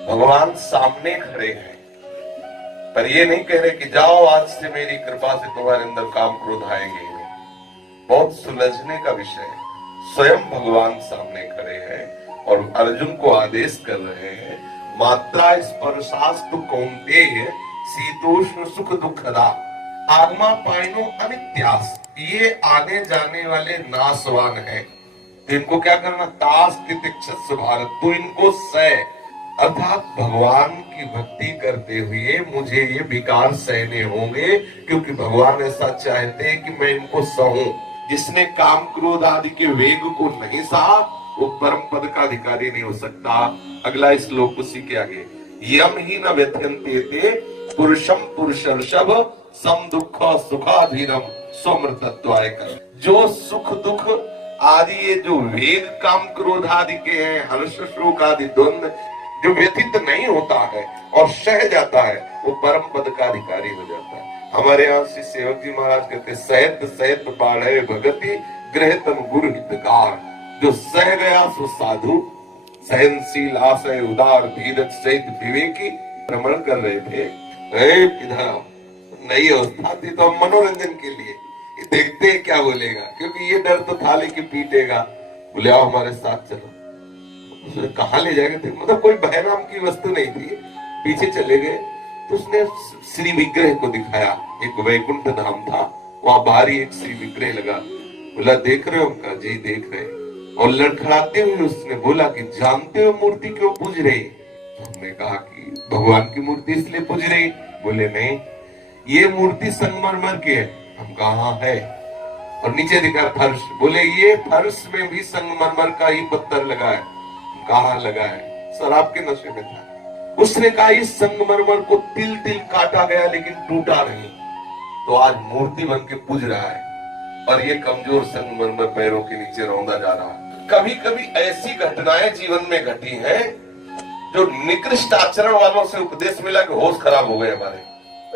भगवान सामने खड़े हैं, पर ये नहीं कह रहे कि जाओ आज से मेरी कृपा से तुम्हारे अंदर काम क्रोध आएंगे ही नहीं। बहुत सुलझने का विषय है। स्वयं भगवान सामने खड़े हैं और अर्जुन को आदेश कर रहे हैं, मात्रा स्पर्शास्तु कौन्तेय शीतोष्ण सुख दुखदा आगमा पाइनो अनित्यास। ये आने जाने वाले नाशवान हैं, तो इनको क्या करना, तास तितिक्षस्व भारत, तो इनको सह, अर्थात भगवान की भक्ति करते हुए मुझे ये विकार सहने होंगे, क्योंकि भगवान ऐसा चाहते हैं कि मैं इनको सहूं। जिसने काम क्रोध आदि के वेग को नहीं सहा वो परम पद का अधिकारी नहीं हो सकता। अगला श्लोक उसी के आगे, यम ही न व्यथयन्ते ते पुरुषम पुरुषर्षभ सम दुख सुखाधीनम स्वमृतत्वाय कर। जो सुख दुख आदि ये जो वेग काम क्रोध आदि के हैं, हर्ष शोक आदि द्वंद जो व्यथित नहीं होता है और सह जाता है, वो परम पद का अधिकारी हो जाता है। हमारे यहाँ श्री सेवक जी महाराज कहते, सहत सहत बाढ़े भगति गृहतम गुरु हितकार। जो सह गया सो साधु, सहनशील आशय उदार धीरज सहित विवेकी भ्रमण कर रहे थे। इधर नई अवस्था थी तो हम मनोरंजन के लिए देखते हैं क्या बोलेगा, क्योंकि ये डर तो था लेकिन पीटेगा। बोले आओ हमारे साथ चलो। उसने कहाँ ले जाएंगे थे, मतलब कोई भय नाम की वस्तु नहीं थी। पीछे चले गए तो उसने श्री विग्रह को दिखाया। एक वैकुंठ धाम था, वहां बाहर ही एक श्री विग्रह लगा। बोला देख रहे हो? उनका जी देख रहे। और लड़खड़ाते हुए उसने बोला कि जानते हो मूर्ति क्यों पूज रहे? हमने कहा कि भगवान की मूर्ति इसलिए पूज रही। बोले नहीं, ये मूर्ति संगमरमर की है। हम कहा है, और नीचे दिखा फर्श। बोले ये फर्श में भी संगमरमर का ही पत्थर लगा है। कहा लगा है? शराब के नशे में था। उसने कहा इस संगमरमर को तिल तिल काटा गया लेकिन टूटा नहीं, तो आज मूर्ति बन के पूज रहा है। और ये कमजोर संगमरमर पैरों के नीचे रौंदा जा रहा है। कभी कभी ऐसी घटनाएं जीवन में घटी हैं जो निकृष्ट आचरण वालों से उपदेश मिला कि होश खराब हो गए हमारे।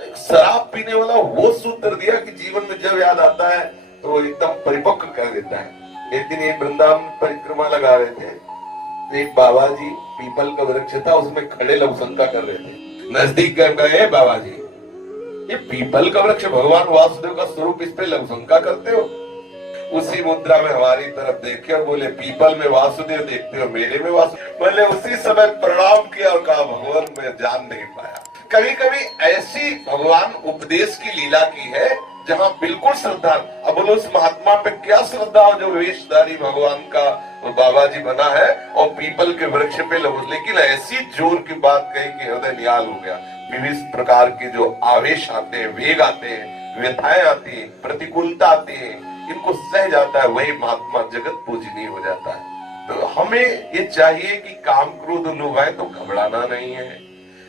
एक शराब पीने वाला होश सूत्र दिया कि जीवन में जब याद आता है तो वो एकदम परिपक्व कर देता है। एक दिन एक वृंदावन परिक्रमा लगा रहे थे, एक बाबा जी पीपल का वृक्ष था, उसमें खड़े लघुशंका कर रहे थे। नजदीक गए, बाबा जी ये पीपल का वृक्ष भगवान वासुदेव का स्वरूप, इस पे लघुशंका करते हो? उसी मुद्रा में हमारी तरफ देखे और बोले पीपल में वासुदेव देखते हो, मेरे में वासुदेव। बोले उसी समय प्रणाम किया और कहा भगवान मैं जान नहीं पाया। कभी कभी ऐसी भगवान उपदेश की लीला की है जहाँ बिल्कुल श्रद्धा। अब बोलो उस महात्मा पे क्या श्रद्धा हो जो वेशधारी भगवान का बाबा जी बना है और पीपल के वृक्ष पे लगो। लेकिन ऐसी जोर की बात कही कि हृदय निहाल हो गया। विविध प्रकार के जो आवेश आते हैं, वेग आते हैं, व्यथाएं आती है, प्रतिकूलता आती है, इनको सह जाता है, वही महात्मा जगत पूजनीय हो जाता है। तो हमें ये चाहिए कि काम क्रोध लोग आए तो घबराना नहीं है,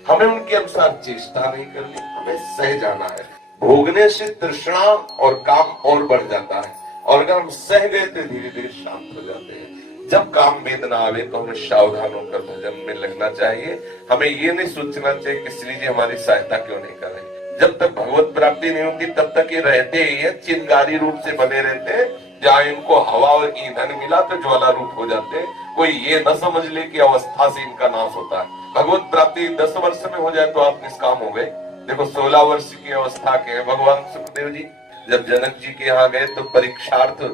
हमें उनके अनुसार चेष्टा नहीं करनी, हमें सह जाना है। भोगने से तृष्णा और काम और बढ़ जाता है, और अगर हम सह गए तो धीरे धीरे शांत हो जाते हैं। जब काम वेदना आवे तो हमें सावधान होकर भजन में लगना चाहिए। हमें ये नहीं सोचना चाहिए कि श्री जी हमारी सहायता क्यों नहीं कर रहे। जब तक भगवत प्राप्ति नहीं होती तब तक ये रहते ही है, चिंगारी रूप से बने रहते हैं। जहाँ इनको हवा और ईंधन मिला तो ज्वाला रूप हो जाते हैं। कोई ये न समझ ले कि अवस्था से इनका नाश होता है। भगवत प्राप्ति 10 वर्ष में हो जाए तो आप निष्काम हो गए। देखो 16 वर्ष की अवस्था के भगवान सुखदेव जी जब जनक जी के यहाँ गए तो परीक्षार्थ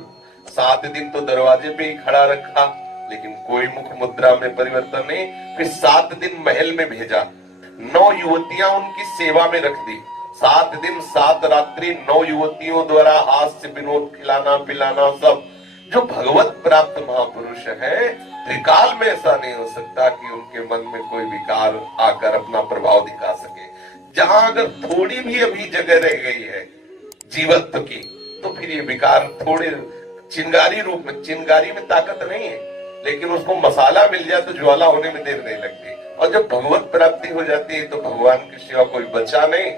7 दिन तो दरवाजे पे ही खड़ा रखा, लेकिन कोई मुख मुद्रा में परिवर्तन नहीं। फिर 7 दिन महल में भेजा, 9 युवतियां उनकी सेवा में रख दी। 7 दिन 7 रात्रि 9 युवतियों द्वारा हास्य विनोद खिलाना पिलाना सब। जो भगवत प्राप्त महापुरुष है त्रिकाल में ऐसा नहीं हो सकता कि उनके मन में कोई विकार आकर अपना प्रभाव दिखा सके। जहां अगर थोड़ी भी अभी जगह रह गई है जीवत्व की तो फिर ये विकार थोड़े चिंगारी रूप में, चिंगारी में ताकत नहीं है लेकिन उसको मसाला मिल जाए तो ज्वाला होने में देर नहीं लगती। और जब भगवत प्राप्ति हो जाती है तो भगवान की सिवा कोई बचा नहीं।